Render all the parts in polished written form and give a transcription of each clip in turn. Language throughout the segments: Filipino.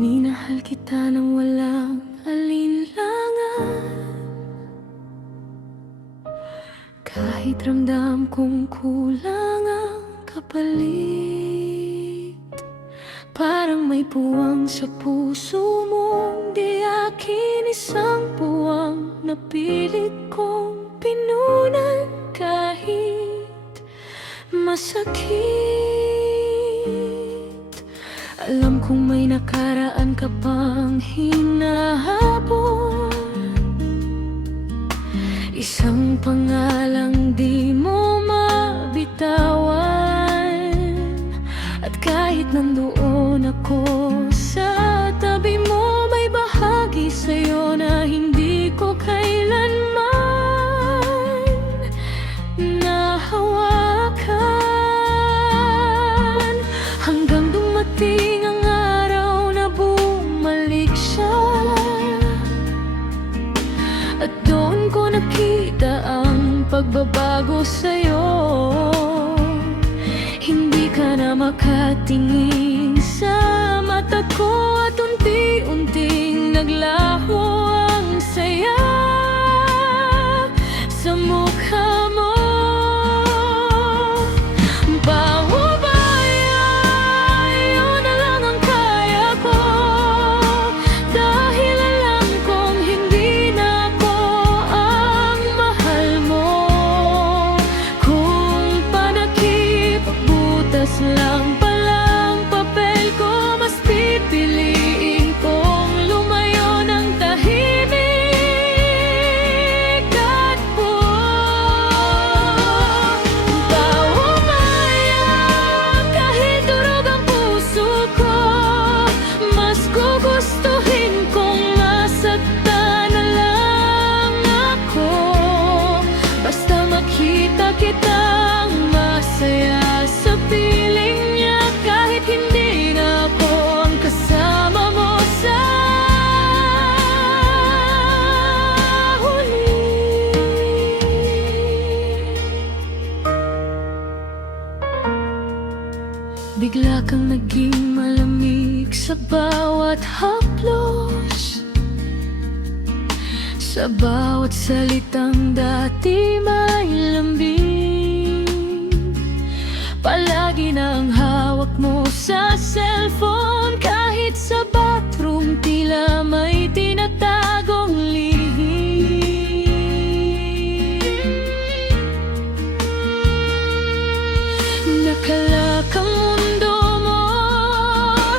Minahal kita nang walang alinlangan, kahit ramdam kong kulang ang kapalit. Parang may puwang sa puso mong di akin, isang puwang na pilit kong pinunan kahit masakit. Alam kong may nakaraan ka pang hinahabol, isang pangalang di mo mabitawan. At kahit nandoon ako sa tabi mo, may bahagi sa'yo na hindi ko kailanman nahawakan. Hanggang dumating ang araw na bumalik siya, at doon ko nakita ang pagbabago sa'yo. Hindi ka na makatingin sa mata ko, at unti-unting naglaho ang saya sa mukha mo. Paubaya, yun na lang ang kaya ko, dahil alam kong hindi na ako ang mahal mo. Kung panakip, butas lang palang papel ko, mas pipiliin kong lumayo ng tahimik at buo. Paumaya, kahit durog ang puso ko, mas gugustuhin kong masaktan na lang ako, basta makita kitang masaya sa piling niya. Kahit hindi na ako ang kasama mo sa huli. Bigla kang naging malamig sa bawat haplos, sa bawat salitang dati may lambing. Palagi na ang hawak mo sa cellphone, kahit sa bathroom tila may tinatagong lihim. Nakalak ang mundo mo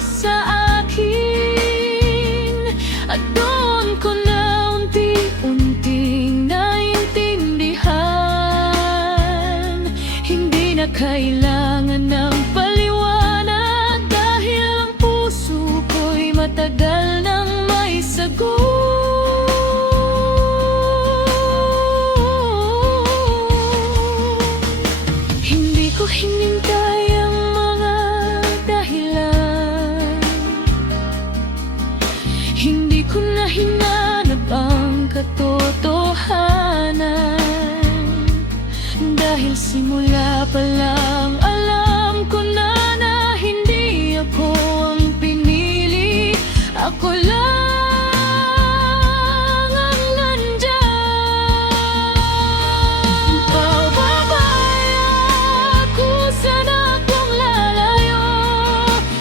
sa akin, at doon ko na unti-unting naintindihan. Hindi na kailangan ng paliwanag, dahil ang puso ko'y matagal nang may sagot. Hindi ko hinintay ang mga dahilan, hindi ko na hinanap ang katotohanan, dahil simula pa lang alam ko na hindi ako ang pinili. Ako lang ang nandyan. Pababaya, kusa na akong lalayo,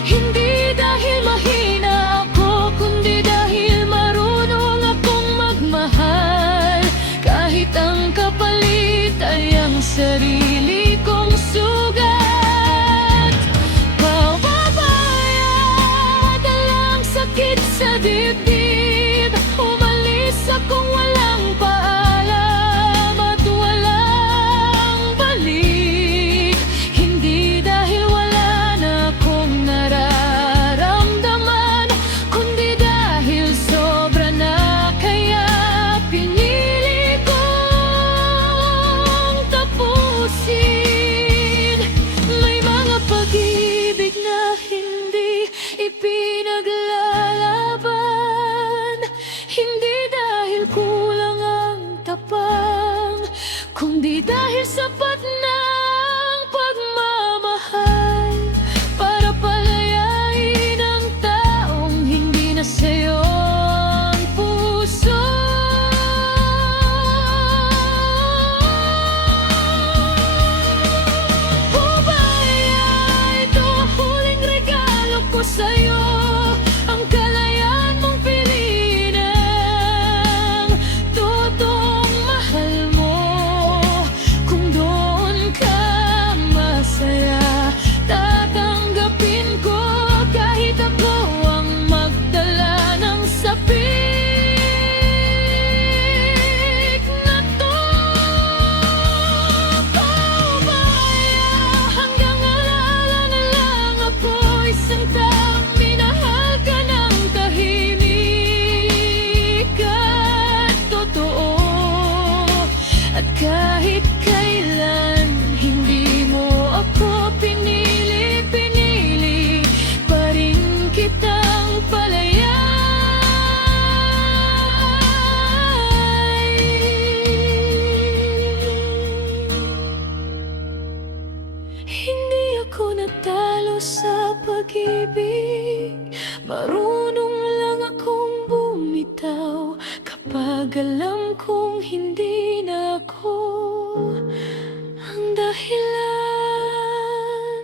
hindi dahil mahina ako, kundi dahil marunong akong magmahal, kahit ang kapalit ay ang sarili kong sugat. Pababaya, dalang sakit sa dibdib, umalis akong walang paalam at walang balik. Hindi dahil wala na akong nararamdaman, kundi dahil sobra na, kaya pinili kong tapusin Marunong lang akong bumitaw kapag alam kong hindi na ako ang dahilan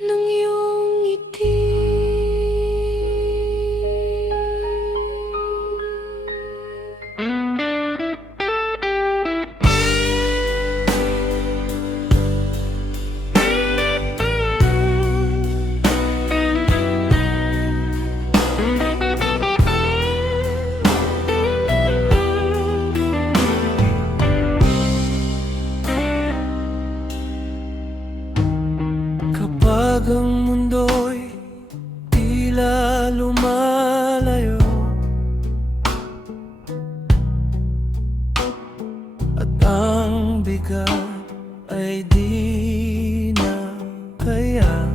ng iyong ngiti. Kapag ang mundo'y tila lumalayo at ang bigat ay di na kaya,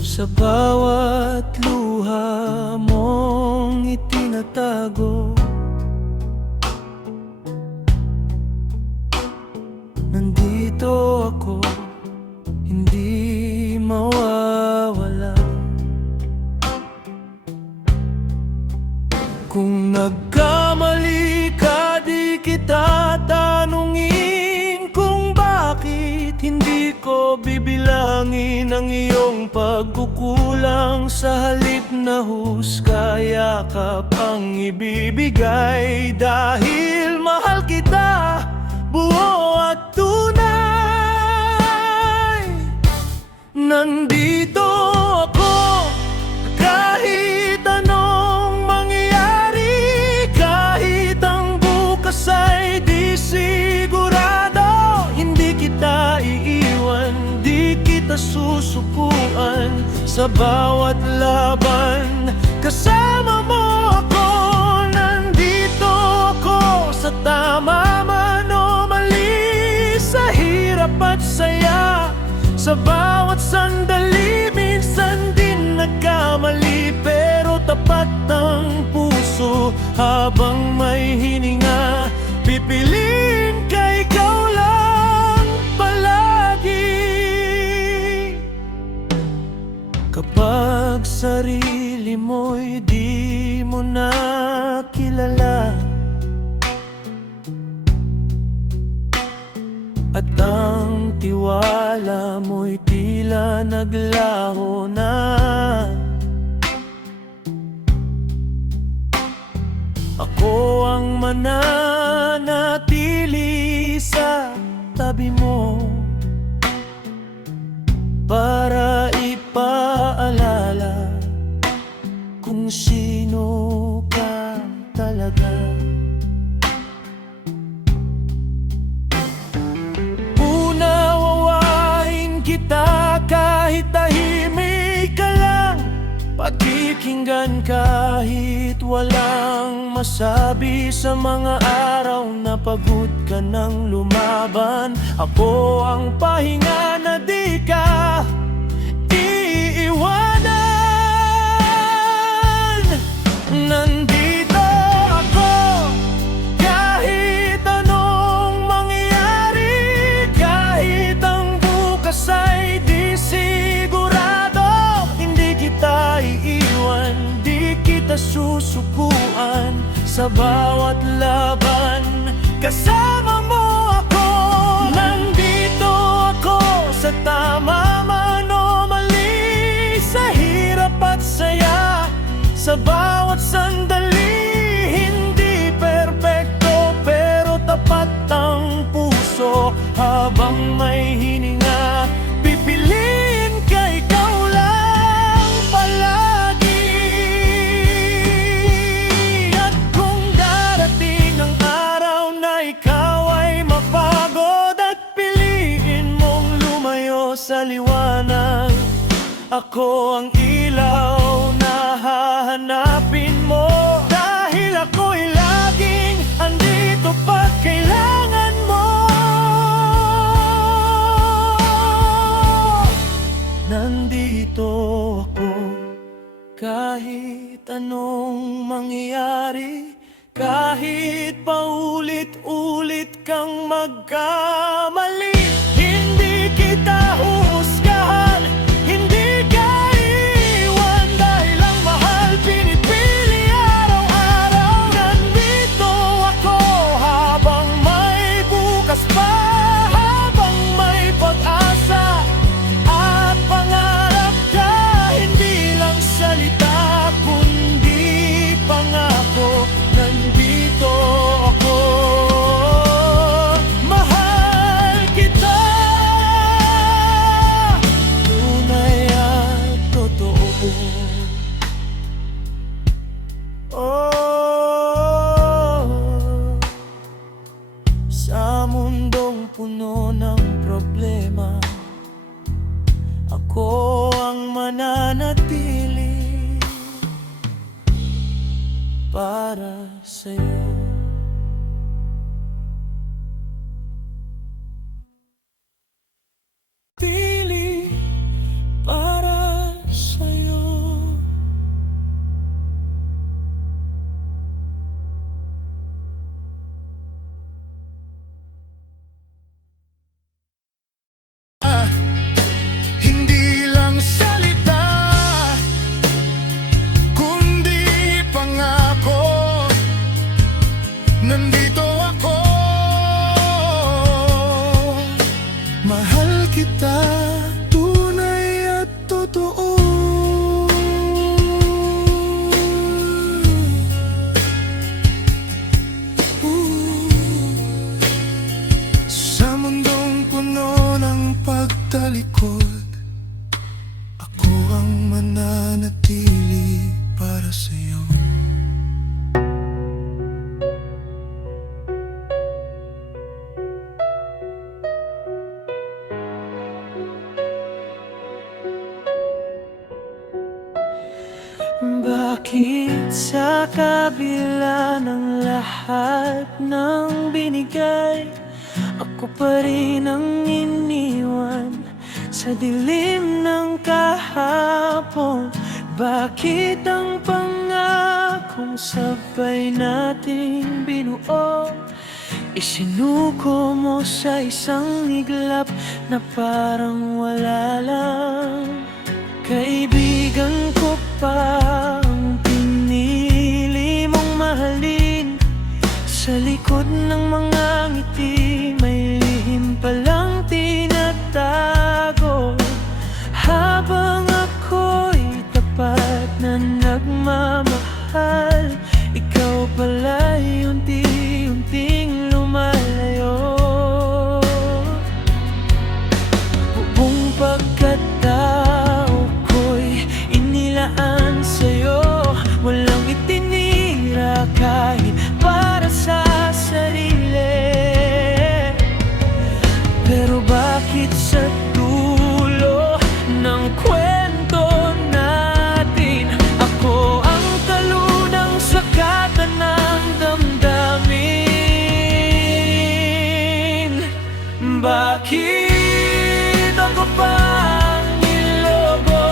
sa bawat luha mong itinatago, nandito ako, hindi mawawala. Kung nagkamali ka, di kita tanungin kung bakit. Hindi ko bibilangin ang iyong pagkukulang. Sa halip na husga, yakap ang ibibigay. Dahil mahal kita buo at tunay, nandito ako kahit anong mangyari. Kahit ang bukas ay di sigurado, hindi kita iiwan, di kita susukuan. Sa bawat laban, kasama mo ako. Nandito ako sa tama man o mali, sa hirap at saya, sa bawat sandali. Minsan din nagkamali, pero tapat ang puso. Habang may hininga, pipiliin ka, ikaw lang palagi. Kapag sarili mo'y di mo na kilala at ang tiwala mo'y tila naglaho na, ako ang mananatili sa tabi mo para ipaalala kung sino ka talaga. Unawain kita kahit tahimik ka lang, pakikinggan kahit walang masabi. Sa mga araw na pagod ka ng lumaban, ako ang pahinga na di ka iiwanan. Nandito ako kahit anong mangyari. Kahit ang bukas ay di sigurado, hindi kita iiwan, di kita susukuan. Sa bawat laban, kasama mo ako. Nandito ako sa tama man o mali, sa hirap at saya, sa bawat sandali. Hindi perpekto, pero tapat ang puso. Habang may hininga, pipiliin ka, ikaw lang palagi. At kung darating ang araw na ikaw ay mapagod at piliin mong lumayo sa liwanag, ako ang ilaw na hahanapin mo. Dahil ako'y laging andito pag kailangan mo. Nandito ako kahit anong mangyari. Kahit paulit-ulit kang magkamali, hindi kita huhusgahan. para sa'yo. Pili para sa'yo. Hindi lang salita, kundi pangako. Nandito ako, mahal kita, tunay at totoo. Sa mundong puno ng pagtalikod, ako ang mananatili para sa'yo. Bakit sa kabila ng lahat ng binigay, ako pa rin ang iniwan sa dilim ng kahapon? Bakit ang pangakong sabay nating binuo, isinuko mo sa isang iglap na parang wala lang? Kaibigan ko pa ang pinili mong mahalin. Sa likod ng mga ngiti, may lihim palang tinatago. Habang ako'y tapat na nagmamahal, ikaw pala'y unti-unting lumalayo. Buong pagkatao ko'y inilaan sa'yo, walang itinira kahit para sa sarili. Pero bakit sa dulo ng kwento natin, ako ang talunang sakatan ng damdamin? Bakit ako pang nilobo?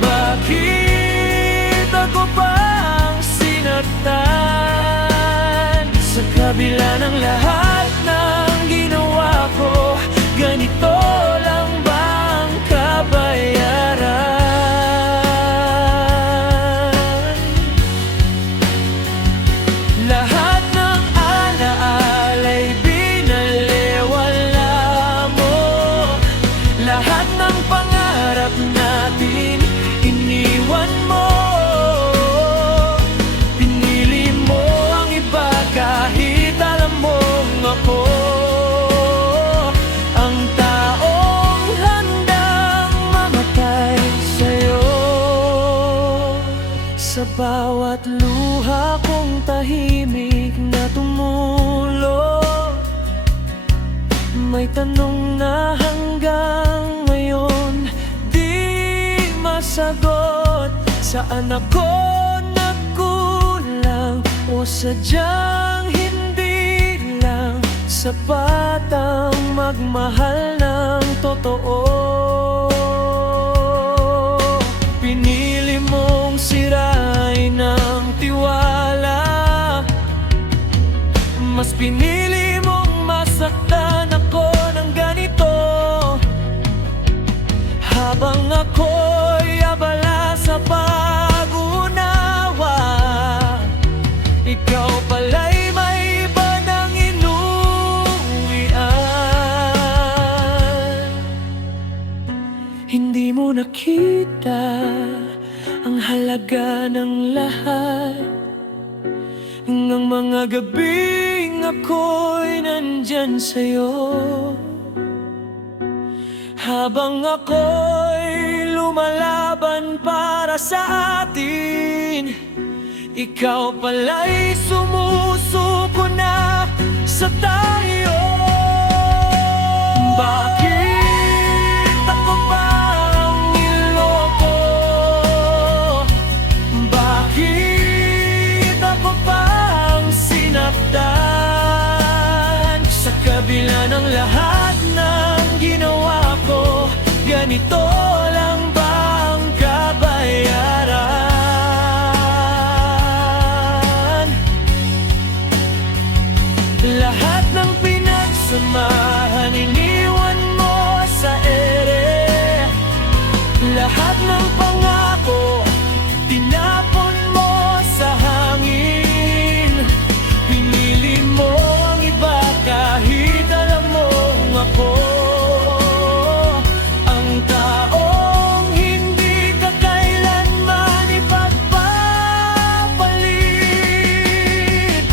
Bakit ako pang sinaktan? Sa kabila ng lahat ng ginawa ko, ganito lang ba ang kabayaran? Lahat ng alaala'y binaliwala mo. Lahat ng pangarap natin iniwan mo. Pinili mo ang iba kahit alam mong ako ang taong handang mamatay sa'yo. Sa bawat luha kong tahimik na tumulo, may tanong na hanggang ngayon di masagot. Saan ako nagkulang o sadyang hindi lang sapat ang magmahal ng totoo? Pinili mong sirain ang tiwala, mas pinili mong masaktan ako ng ganito. Habang ako'y abala sa pag-unawa, ikaw pala'y may iba ng inuwian. Hindi mo nakita ang halaga ng lahat, ng mga gabing ako'y nandyan sa'yo. Habang ako'y lumalaban para sa atin, ikaw pala'y sumusuko na sa tayo. Bakit ako pang niloko? Bakit ganito lang ba ang kabayaran? Lahat ng pinagsamahan iniwan mo sa ere. Lahat ng pangako tinapon mo sa hangin. Pinili mo ang iba kahit alam mong ako ang taong hindi ka kailanman ipagpapalit.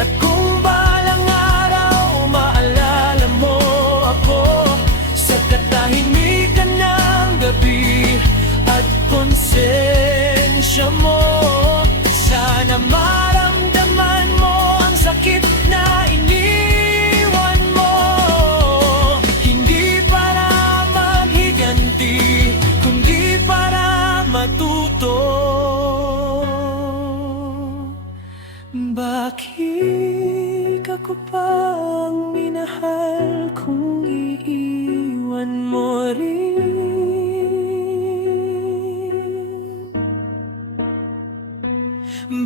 At kung balang araw maalala mo ako sa katahimikan ng gabi at konsensya mo, sana maramdaman mo ang sakit na iniwan mo. Hindi para maghiganti, kundi para matuto. Bakit ako pang minahal kung iiwan mo rin?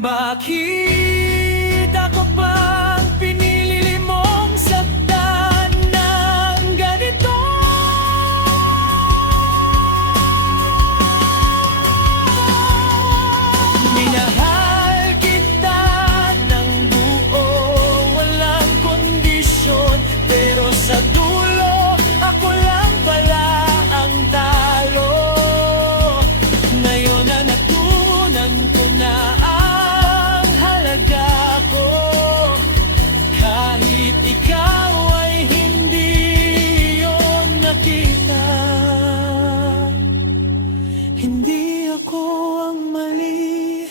Bakit ako pang pinili mong saktan ng ganito? Minahal kita ng buo, walang kondisyon, pero sa dulo ako lang pala ang talo. Ngayon na natunan ko na ang halaga ko, kahit ikaw ay hindi yon nakita. Hindi ako ang mali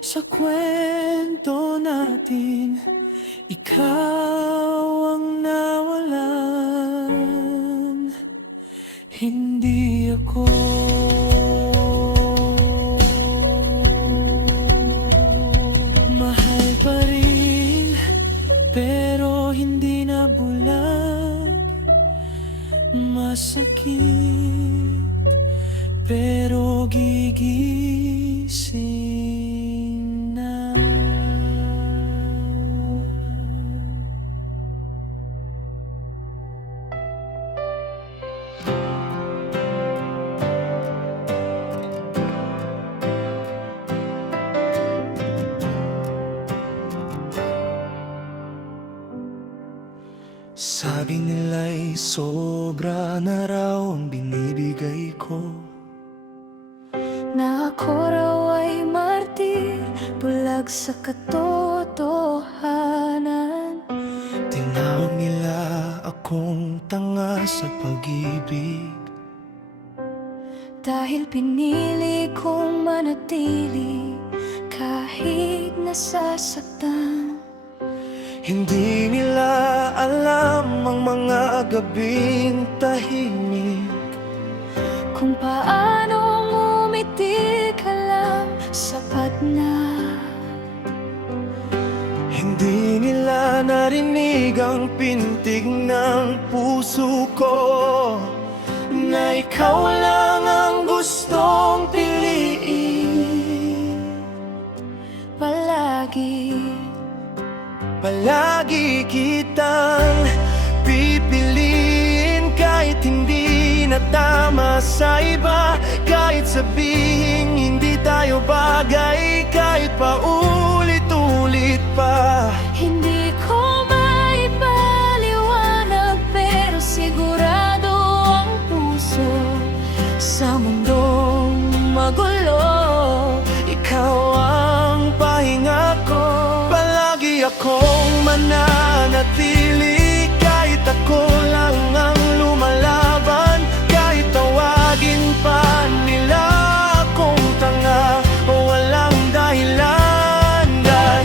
sa kwento natin, ikaw ang nawalan, hindi ako. Mahal pa rin, pero hindi na bulag. Masakit, pero gigising na. Sabi nila'y sobra na raw ang binibigay ko. Na ako raw ay martir, bulag sa katotohanan. Tinawag nila akong tanga sa pag-ibig. Dahil pinili kong manatili kahit nasasaktan. Hindi nila alam ang mga gabing tahimik. Kung paano ngumiti ka lang, sapat na. Hindi nila narinig ang pintig ng puso ko, na ikaw lang ang gustong piliin. Palagi kitang pipiliin, kahit hindi na tama sa iba. Kahit sabihin hindi tayo bagay, kahit paulit-ulit pa. Hindi ko maipaliwanag, pero sigurado ang puso sa mundong magulo, Ikaw ang pahinga ko. Palagi akong mananatili, kahit ako lang ang lumalaban. Kahit tawagin pa nila akong tanga o walang dahilan.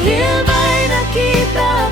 dahil may nakita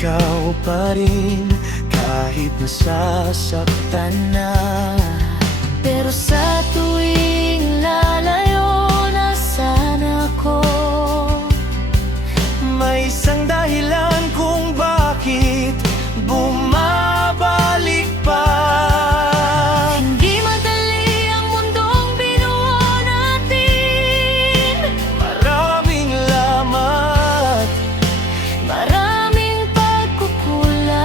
ikaw pa rin kahit nasasaktan na. Pero sa tuwing lalayo na sana ako, may isang dahilan kung bakit bumabalik pa. hindi madali ang mundong binuo natin. Maraming lamat, Maraming pagkukulang,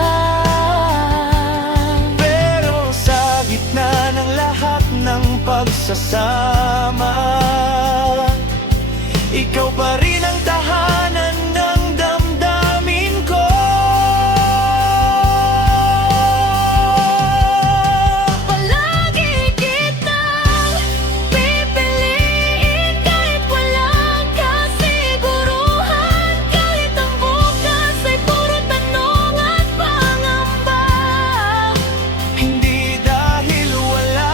pero sa gitna ng lahat ng pagsasama, ikaw pa rin ang tahanan ng damdamin ko. palagi kitang pipiliin kahit walang kasiguruhan, kahit ang bukas ay puro tanong at pangamba. Hindi dahil wala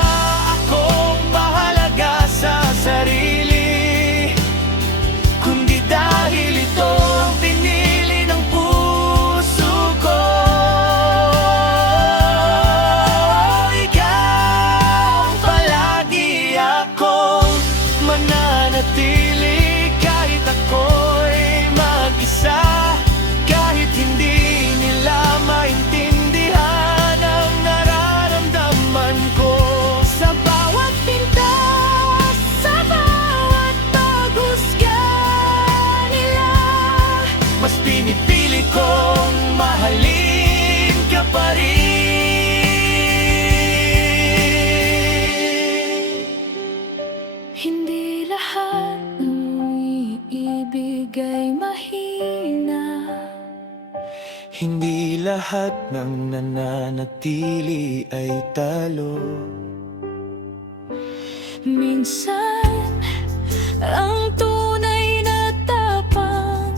akong pahalaga sa sarili, kundi dahil ito ang pinili ng puso ko. Ikaw palagi akong mananatili kahit ako'y mag-isa, kahit hindi nila maintindihan ang nararamdaman ko. Sa bawat pintas, sa bawat paghusga nila, Mas pinipili kong mahalin ka pa rin. hindi lahat ng umiibig ay mahina. Hindi lahat ng nananatili ay talo. Minsan, ang tunay na tapang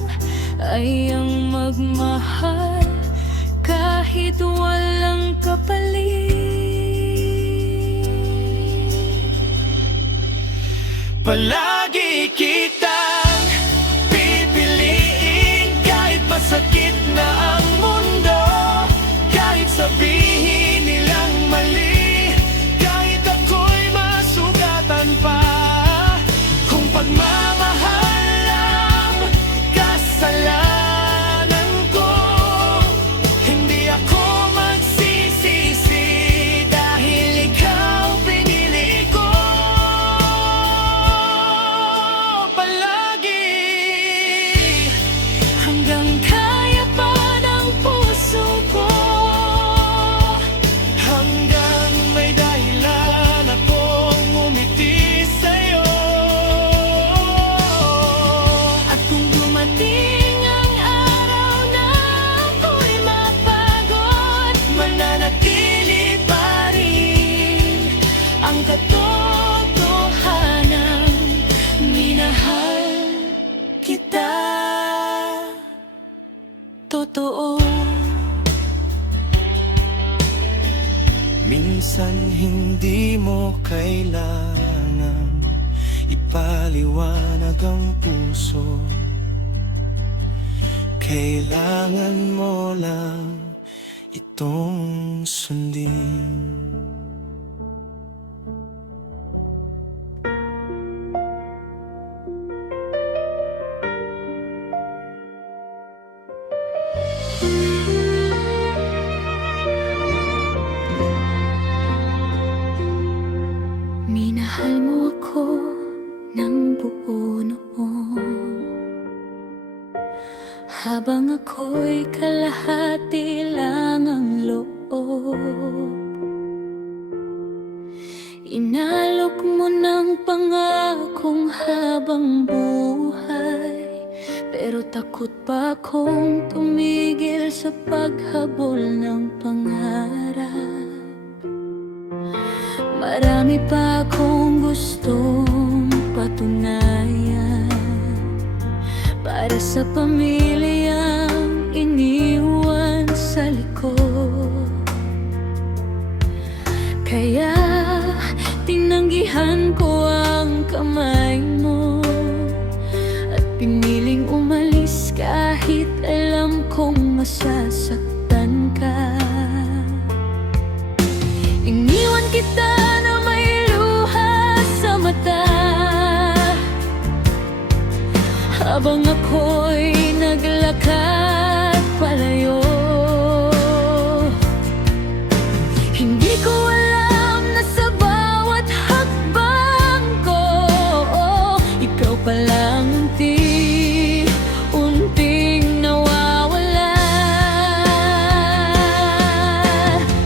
ay ang magmahal kahit walang kapalit. Palagi kitang pipiliin kahit masakit na ang mundo, kahit sabihin nilang mali, kahit ako'y masugatan pa. Kung pagmamahal ang kasalanan ko, hindi ako magsisisi dahil ikaw pinili ko. Palagi Hanggang kaya pa ng puso ko, hanggang may dahilan akong umiti sa'yo. at kung dumating ang araw na ako'y mapagod, Mananatili pa rin ang katotohanan, minahal kita. totoo. Minsan hindi mo kailangan ipaliwanag ang puso, kailangan mo lang itong sundin. Minahal mo ako ng buo noon, habang ako'y kalahati lang ang loob. Inalok mo ng pangakong habang buhay, pero takot pa akong tumigil sa paghabol ng pangarap. Marami pa akong gustong patunayan para sa pamilyang iniwan sa likod. Kaya tinanggihan ko ang kamay mo at piniling umalis kahit alam kong masasaktan ka. Iniwan kita na may luha sa mata, habang ako'y naglakad palayo. Hindi ko alam na sa bawat hakbang ko, ikaw palang unti-unting nawawala.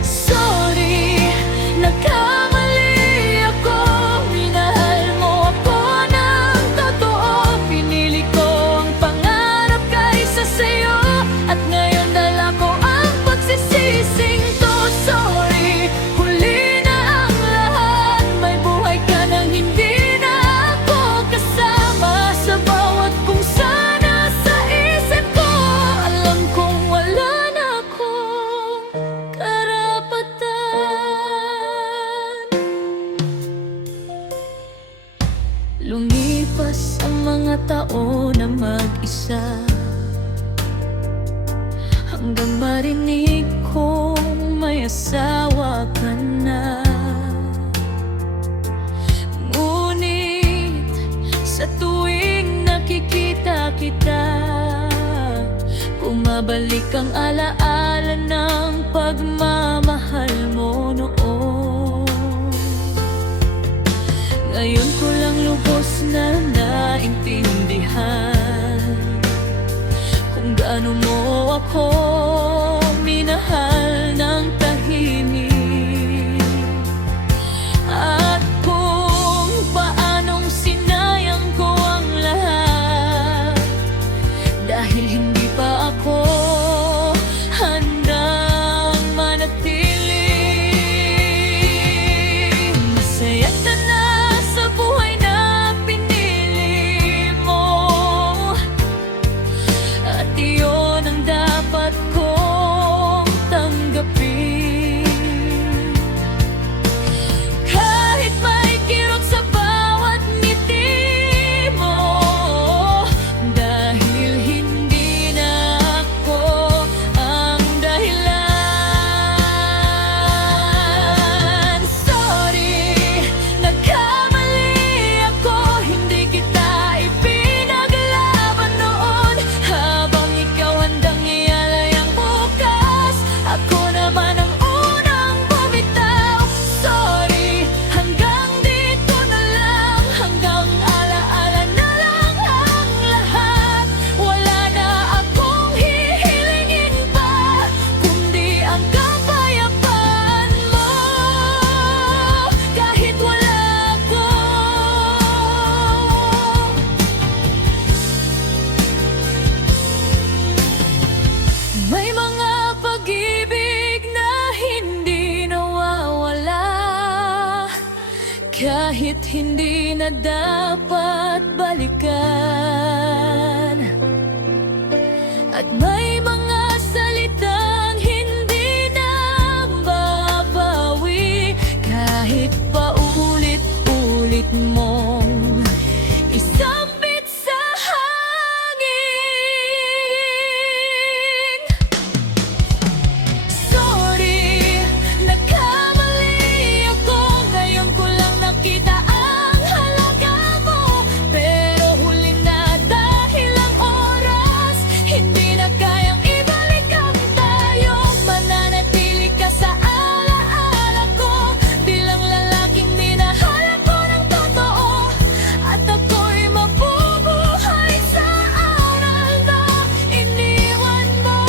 Sorry, nagkamali ako. Minahal mo ako ng totoo. Pinili ko ang pangarap kaysa sa'yo, at ngayon dala ko ang pagsisising to. Sorry, huli na ang lahat. May buhay ka nang hindi na ako kasama. Sa bawat kung sana sa isip ko, alam kong wala na akong karapatan. Lumipas ang mga taon na mag-isa, hanggang marinig kong may asawa ka na. Ngunit sa tuwing nakikita kita, bumabalik ang alaala ng pagmamahal mo noon. Ngayon ko lang lubos na naintindihan kung gaano mo ako minahal ng tahimik, at kung paanong sinayang ko ang lahat dahil hindi pa ako handang manatili. Masaya ka na sa buhay na pinili mo, at iyon ang dapat kong tanggapin. Kahit may kirot sa bawat ngiti mo, dahil hindi na ako ang dahilan. Sorry, nagkamali ako. Hindi kita ipinaglaban noon, habang ikaw handang ialay ang bukas. Ako naman ang unang bumitaw. Sorry, hanggang dito na lang. Hanggang alaala na lang ang lahat. Wala na akong hihilingin pa, kundi ang kapayapaan mo. Kahit wala ako, may mga pag-ibig na hindi nawawala, kahit hindi na dapat balikan. At may mga salitang hindi na babawi, kahit paulit-ulit mong isambit sa hangin. Sorry, nagkamali ako. Ngayon ko lang nakita ang halaga mo, pero huli na dahil ang oras hindi na kayang ibalik ang tayo. Mananatili ka sa alaala ko bilang lalaking minahal ako ng totoo, at ako'y mabubuhay sa aral na iniwan mo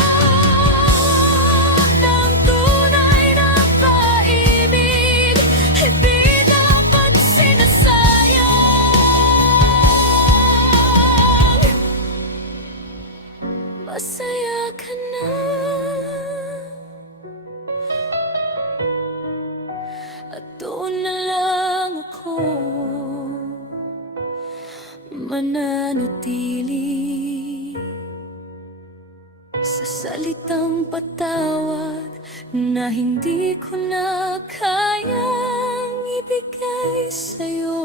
ng tunay na paibig. Hindi dapat sinasayang. Masaya ka na, at doon na lang ako mananatili sa salitang patawad na hindi ko na kayang ibigay sa'yo.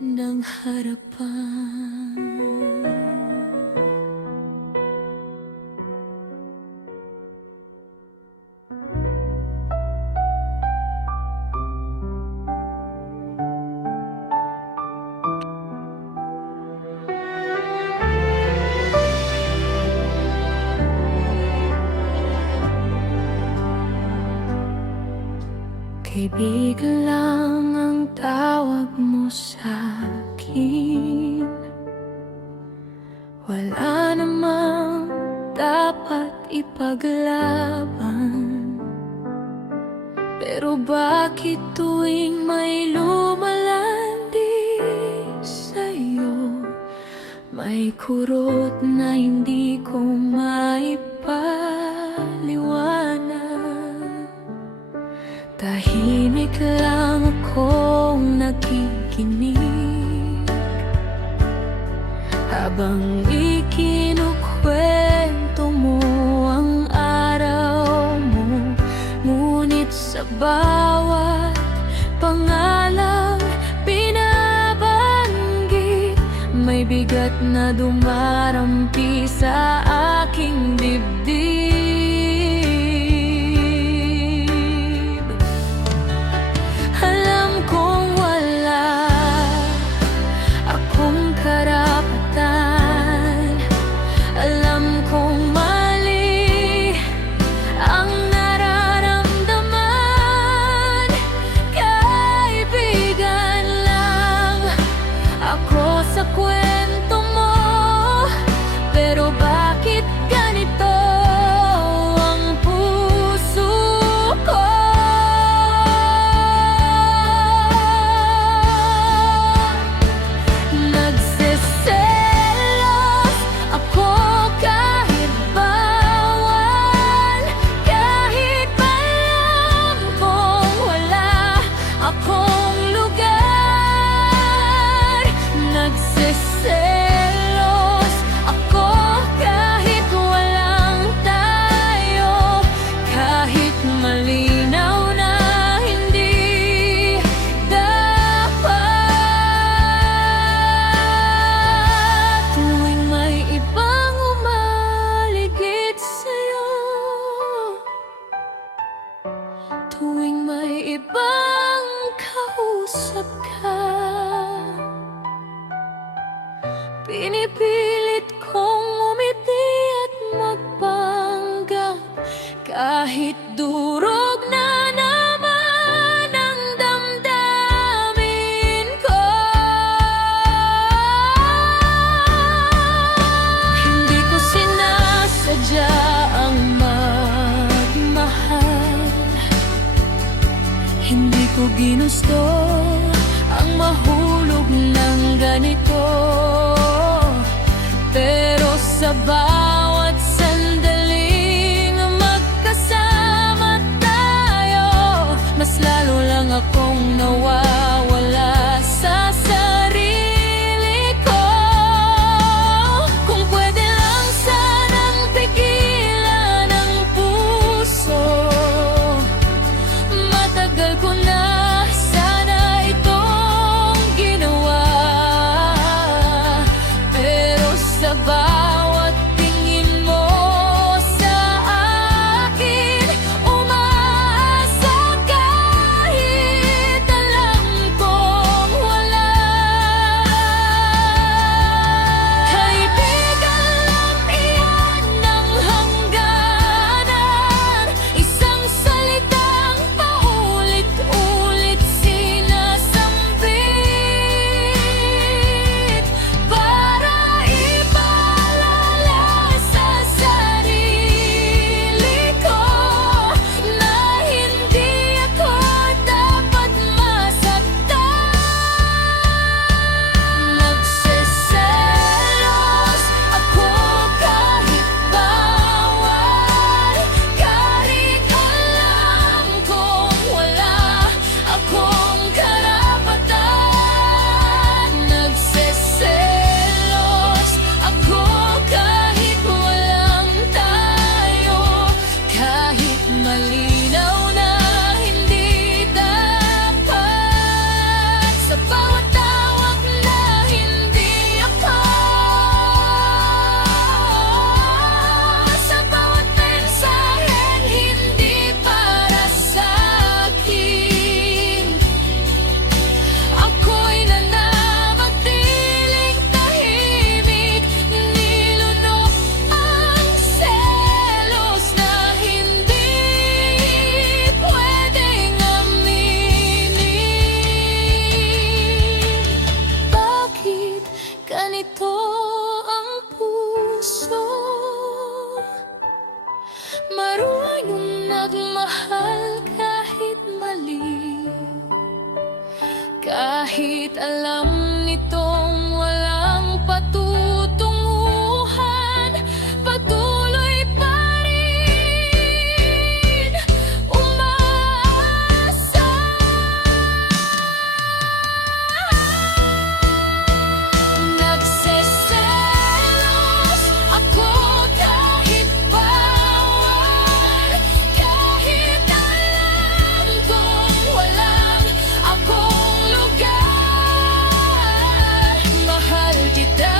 Ng harapan. Kaibigan lang ang tawag mo sa'kin. Wala namang dapat ipaglaban. Pero bakit tuwing may lumalandi sa'yo, may kurot na hindi ko maipaliwanag? Tahimik lang akong nakikinig habang ikinukwento mo ang araw mo. Ngunit sa bawat pangalang binabanggit, may bigat na dumarampi sa aking dibdib. Alam kong wala akong karapatan. Alam kong mali ang nararamdaman. Kaibigan lang ako sa kwento mo, pero bakit ganito ang puso ko? Nagseselos ako kahit bawal, kahit alam kong wala akong lugar. Nagseselos ako kahit walang tayo, kahit malinaw na hindi dapat. Tuwing may ibang umaligid sa'yo, tuwing may ibang kausap ka, pinipilit kong umiti at magpanggap, kahit durog na naman ang damdamin ko. Hindi ko sinasadya ang magmahal, hindi ko ginusto ang mahulog ng ganito. Pero sa bawat sandaling magkasama tayo, mas lalo lang akong nawawala sa sarili ko. Kung pwede lang sanang pigilan ang puso, matagal ko na sana itong ginawa. Pero sa bawat tingin mo sa akin, umaasa kahit alam kong wala. Kaibigan lang iyan ng hangganan, isang salitang paulit-ulit Kahit alam nitong walang patutunguhan, patuloy pa rin umaasa. Nagseselos ako kahit bawal, kahit alam kong walang akong lugar. Mahal kita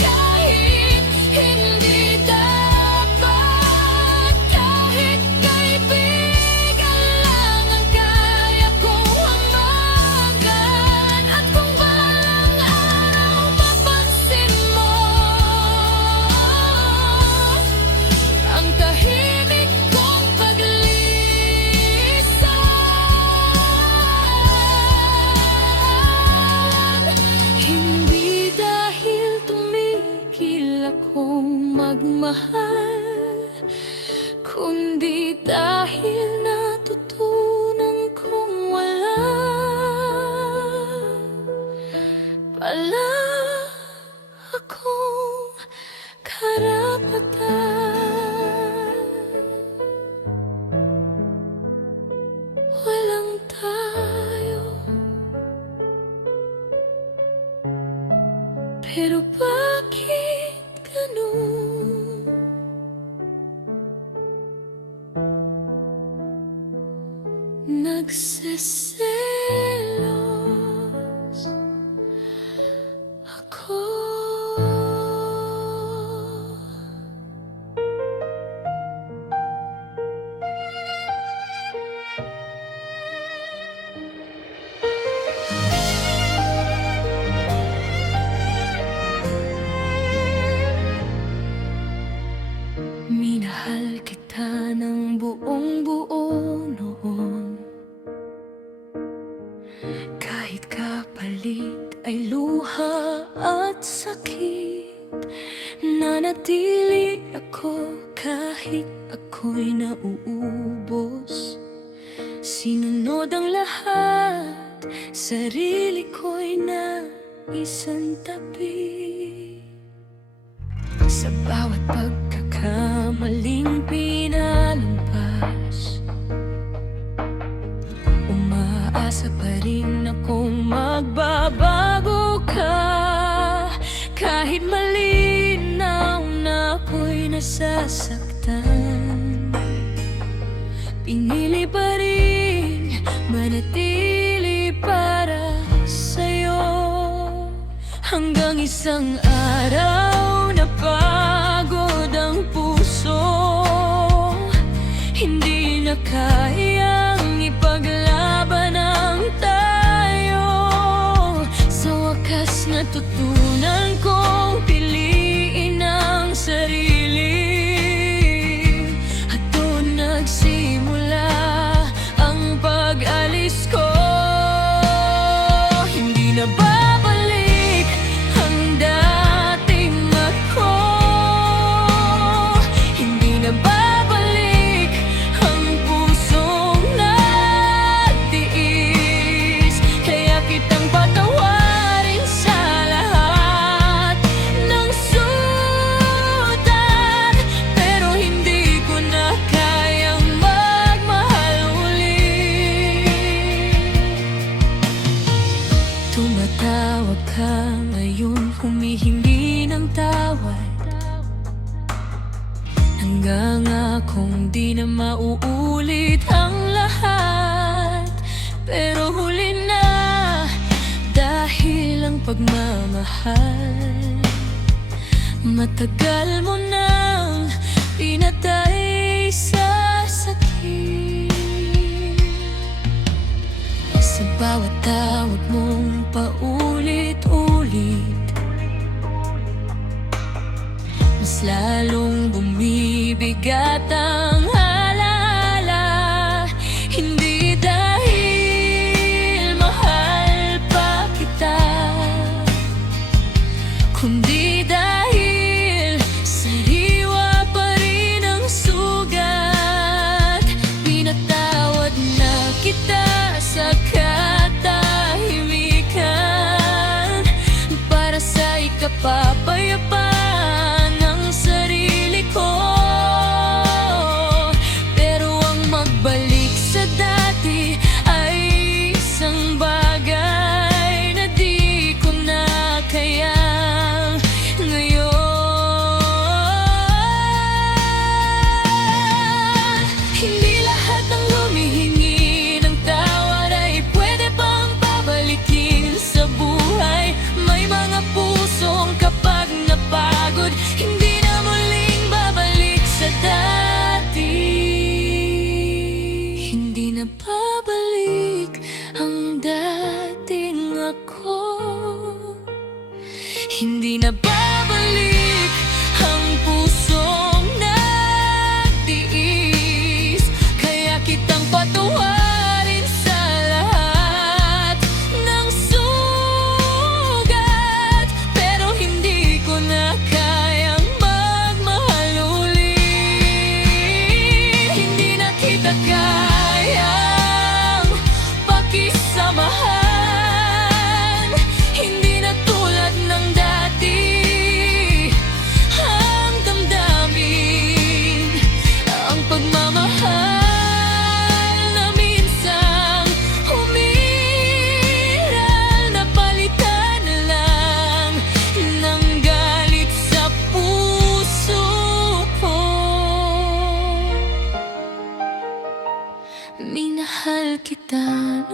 kahit hindi dapat, kahit kaibigan lang ang kaya kong hamagan. At kung balang araw mapansin mo ang tahimik kong paglisan, hindi dahil tumigil akong magmahal, kundi dahil natutunan kong wala pala akong karapatan. Walang tayo, pero bakit ganun? Nagseselos ako. Minahal kita ng buong buo noon, kahit kapalit ay luha at sakit. Nanatili ako kahit ako'y nauubos. Sinunod ang lahat, sarili ko'y naisantabi. Sa bawat pagkakamaling pinalampas, umaasa pa rin akong magbabago ka. Kahit malinaw na ako'y nasasaktan, pinili pa rin manatili para sa'yo. Hanggang isang araw napagod ang puso, hindi na kayang ipaglaban ang tayo. Sa wakas natutunan kong piliin ang sarili, at doon nagsimula ang pag-alis ko. Hindi na babalik ang dating ako, hindi na babalik ang pusong nagtiis. Kaya kitang patawarin sa lahat ng sutat, pero hindi ko na kayang magmahal uli. Tumatawag ka ngayon, humihingi ng tawad, hanggang akong di na mauulit ang lahat. Pero huli na, dahil ang pagmamahal matagal mo nang pinatay sa sakit. Sa bawat tawag mong paulit-ulit, mas lalong bumibigat ang alaala. Hindi dahil mahal pa kita, kundi dahil sariwa pa rin ang sugat. Pinatawad na kita sa katahimikan.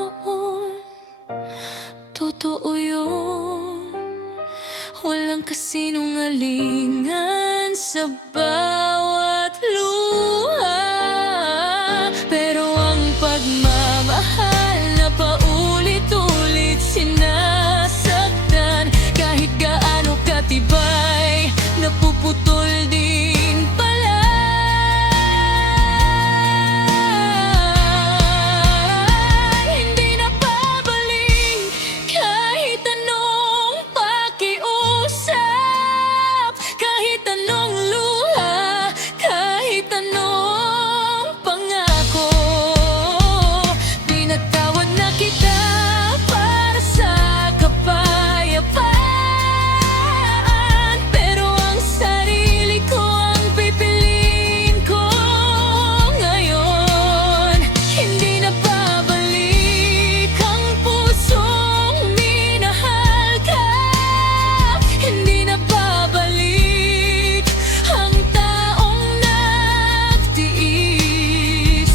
naroon, totoo yun. Walang kasinungalingan sa bawat luha. Pero ang pagmamahal na paulit-ulit sinasaktan, kahit gaano katibay, napuputol din pala. Hindi na babalik kahit anong pakiusap, kahit anong luha, kahit anong pangako. Pinatawad na kita para sa kapayapaan, pero ang sarili ko ang pipiliin ko ngayon. Hindi na babalik ang pusong minahal ka. Hindi na babalik ang taong nagtiis.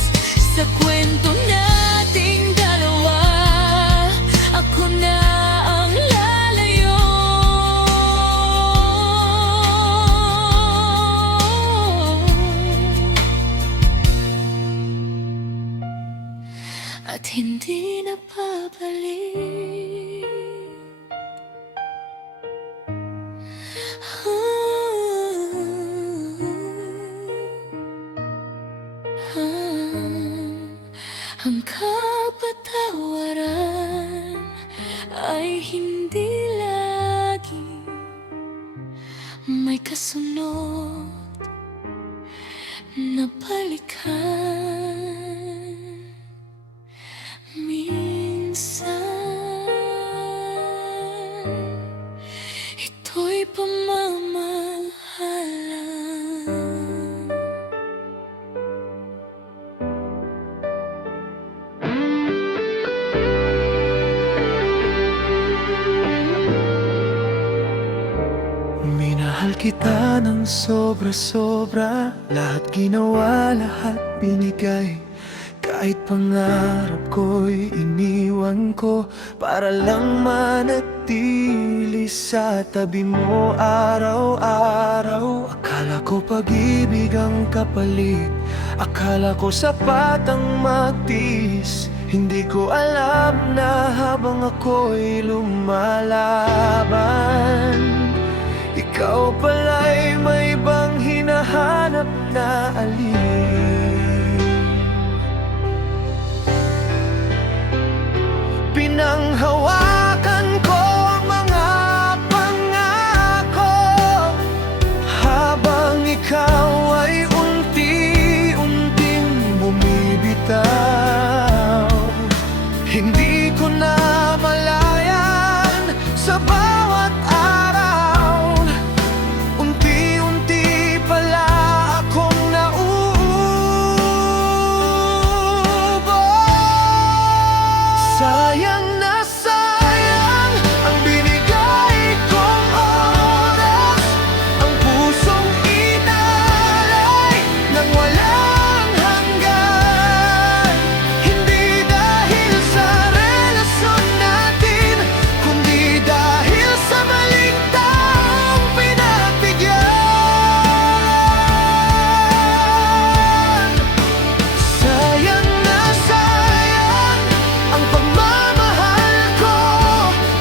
Sa kwento nating dalawa, ako na ang lalayo. At hindi na babalik. Ang kapatawaran ay hindi lagi may kasunod na balikan. Minsan ito'y pamamahalan. Minahal kita ng sobra-sobra, lahat ginawa, lahat binigay. Kahit pangarap ko'y iniwan ko para lang manatili sa tabi mo araw-araw. Akala ko pag-ibig ang kapalit, akala ko sapat ang magtiis. Hindi ko alam na habang ako'y lumalaban, ikaw pala'y may ibang hinahanap na alin. Pinanghawakan ko ang mga pangako, habang ikaw ay unti-unting bumibitaw. Hindi ko na malayan sa bawat araw, unti-unti pala akong nauubos. Sayang na sayang ang binigay kong oras, ang pusong inalay nang walang hanggan. Hindi dahil sa relasyon natin, kundi dahil sa maling taong pinagbigyan. Sayang na sayang ang pagmamahal ko,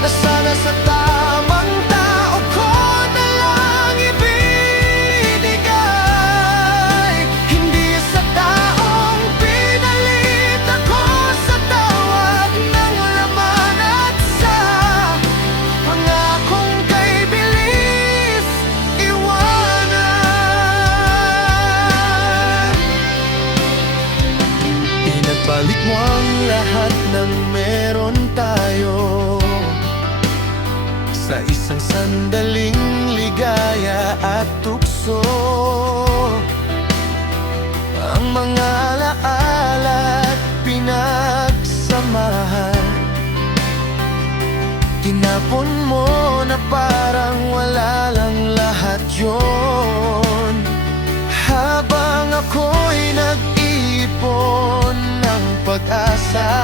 na sana sa tamang tao ko na lang ibinigay. Hindi sa taong pinalit ako sa tawag ng laman at sa pangakong kay bilis iwanan. Inagbalik mo ang lahat ng meron tayo sa isang sandaling ligaya at tukso. Ang mga alaala't pinagsamahan, tinapon mo na parang wala lang lahat yon. Habang ako'y nag-iipon ng pag-asa,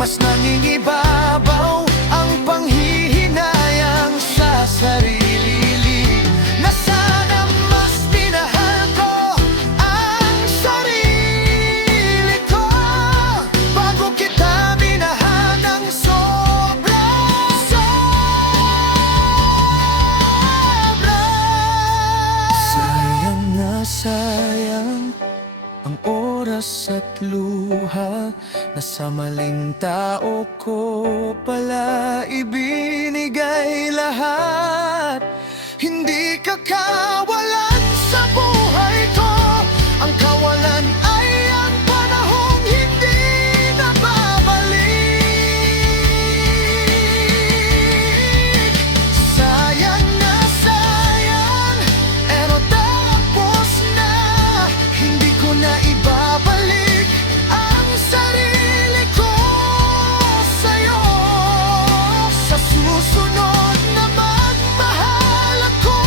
Mas nangingibabaw ang panghihinayang sa sarili na sana mas minahal ko ang sarili ko bago kita minahan ng sobra. Sayang na sayang ang oras at luha na sa maling tao ko pala ibinigay lahat. Hindi ka kawalan sa buhay ko. Ang kawalan ay ang panahong hindi na babalik. Sayang na sayang, pero tapos na. Hindi ko na ibabalik ang sarili ko sa'yo. Sa susunod na magmahal ako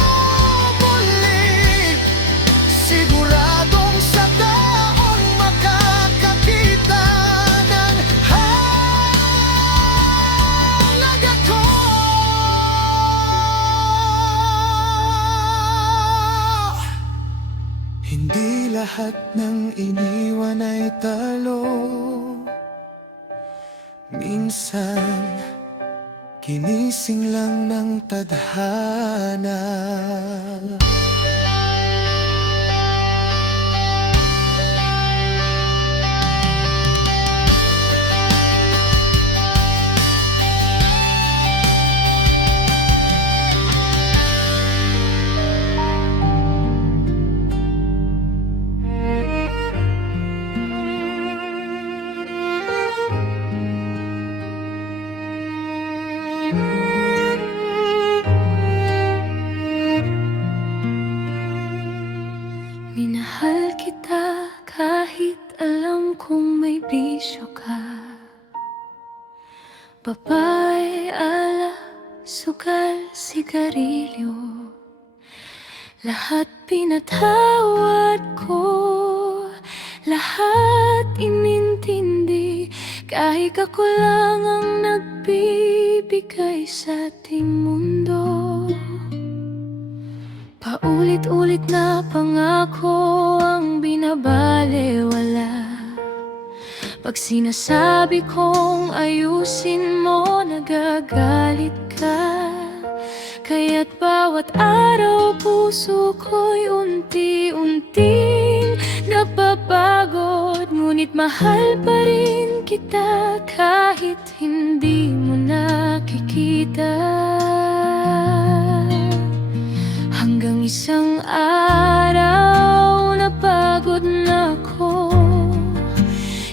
muli, siguradong sa taong makakakita ng halaga ko. Hindi lahat ng iniwan ay talo. Minsan, ginising lang ng tadhana. Minahal kita kahit alam kong may bisyo ka. Babae, ala, sugal, sigarilyo, lahat pinatawad ko, lahat inintindi. Kahit ako lang ang nagbibigay sa ating mundo. Paulit-ulit na pangako ang binabalewala. Pag sinasabi kong ayusin mo, nagagalit ka. Kaya't bawat araw puso ko'y unti-unting napapagod. Ngunit mahal pa rin kita kahit hindi mo nakikita. Hanggang isang araw napagod na ako,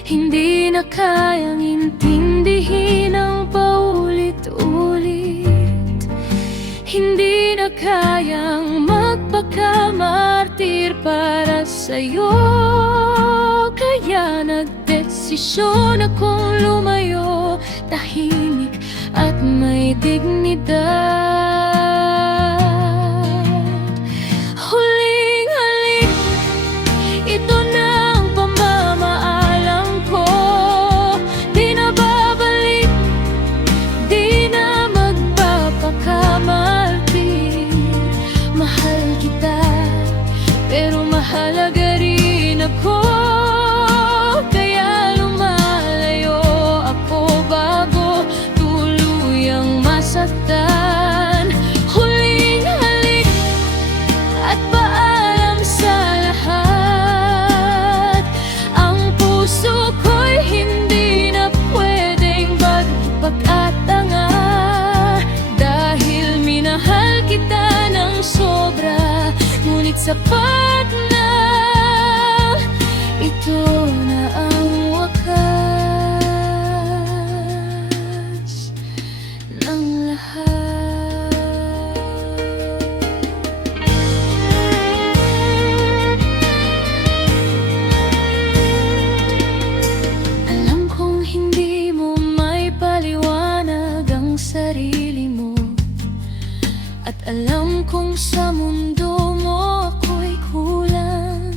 hindi na kayang intindihin ang paulit-ulit. Hindi na kayang magpakamartir para sa'yo. Kaya nagdesisyon akong lumayo, tahimik at may dignidad. Huling halik, ito na ang pamamaalam ko. Di na babalik, di na magpapakamartir. Mahal kita, pero mahalaga rin ako. Kaya lumalayo ako bago tuluyang masaktan. Huling halik at paalam sa lahat. Ang puso ko'y hindi na pwedeng magpag-atanga. Dahil minahal kita ng sobra, ngunit sapat na. Ito na ang wakas ng lahat. Alam kong hindi mo may paliwanag ang sarili mo, at alam kong sa mundo mo ako'y kulang.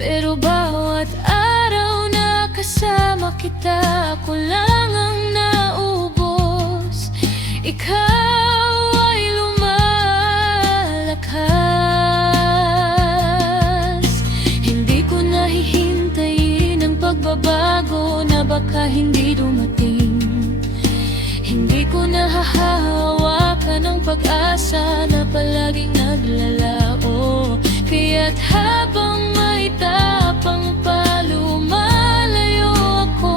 Pero bawat araw na kasama kita, ko lang ang naubos. Ikaw ay lumalakas. Hindi ko nahihintayin ang pagbabago na baka hindi dumating. Hindi ko nahahawakan ang pag-asa na palaging naglalao. Kaya't habang may tapang pa, lumalayo ako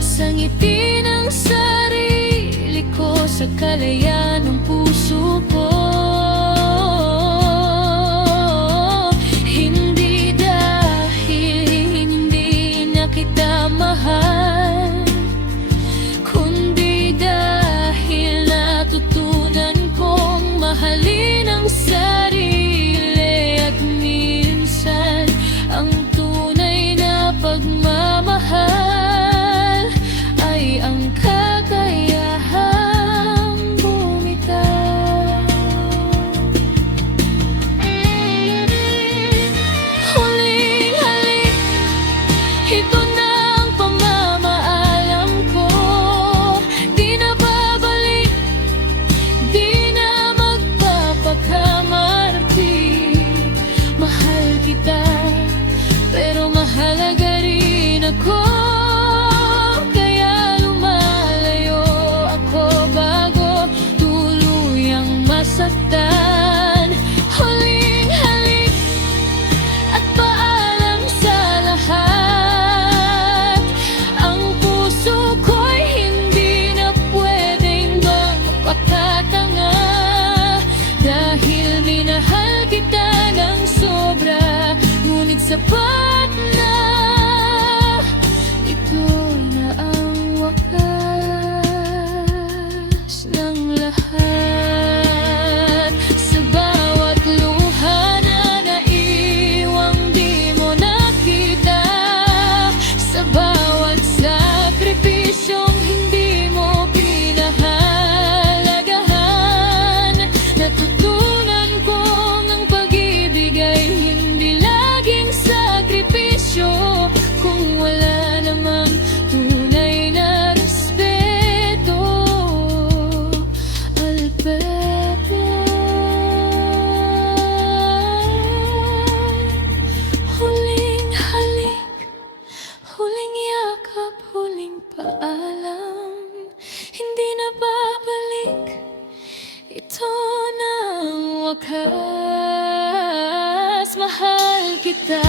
sa ngiti ng sarili ko, sa kalayaan ng puso ko. Hindi dahil hindi na kita mahal, kundi dahil natutunan kong mahalin ang sarili. At minsan ang tunay na pagmamahal ay ang kakayahang bumitaw. Huling halik, ito na ang pamamaalam ko. Di na babalik, di na magpapakamarte. Mahal kita, pero mahalaga rin ako. Kaya lumalayo ako bago tuluyang masaktan. Huling halik at paalam sa lahat. Ang puso ko'y hindi na pwedeng magpakatanga, dahil minahal kita ng sobra. Ngunit sapat na, ito na ang wakas ng lahat. Sa bawat luha na naiwang di mo nakita, sa bawat sakripisyong hindi mo pinahalagahan, natutunan kong ang pag-ibig ay hindi laging sakripisyo kung wala namang tunay na respeto. Alberto, huling halik, huling yakap, huling paalam. Hindi na babalik, ito na ang wakas. Mahal kita.